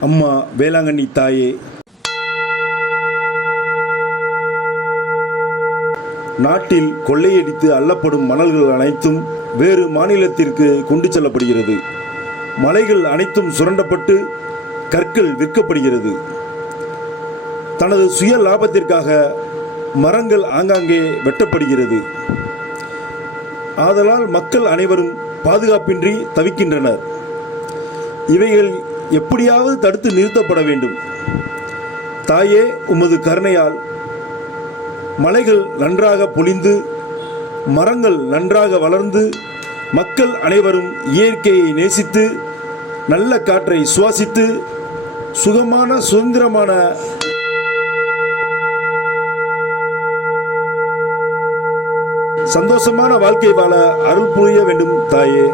அம்மா வேளாங்கண்ணி தாயே. நாட்டில் கொள்ளையடித்து அள்ளப்படும் மணல்கள் அனைத்தும் வேறு மாநிலத்திற்கு கொண்டு செல்லப்படுகிறது. மலைகள் அனைத்தும் சுரண்டப்பட்டு கற்கள் விற்கப்படுகிறது. தனது சுய லாபத்திற்காக மரங்கள் ஆங்காங்கே வெட்டப்படுகிறது. ஆதலால் மக்கள் அனைவரும் பாதுகாப்பின்றி தவிக்கின்றனர். இவைகள் எப்படியாவது தடுத்து நிறுத்தப்பட வேண்டும். தாயே உமது கருணையால் மலைகள் நன்றாக பொழிந்து மரங்கள் நன்றாக வளர்ந்து மக்கள் அனைவரும் இயற்கையை நேசித்து நல்ல காற்றை சுவாசித்து சுகமான சுதந்திரமான சந்தோஷமான வாழ்க்கை வாழ அருள் புரிய வேண்டும் தாயே.